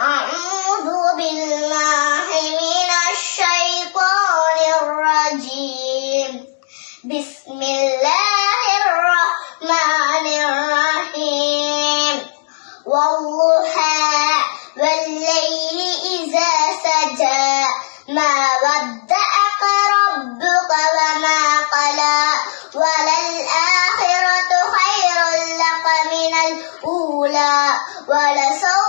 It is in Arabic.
أعوذ بالله من الشيطان الرجيم بسم الله الرحمن الرحيم والضحى والليل إذا سجى ما ودعك ربك وما قلى وللآخرة خير لك من الأولى ولسوف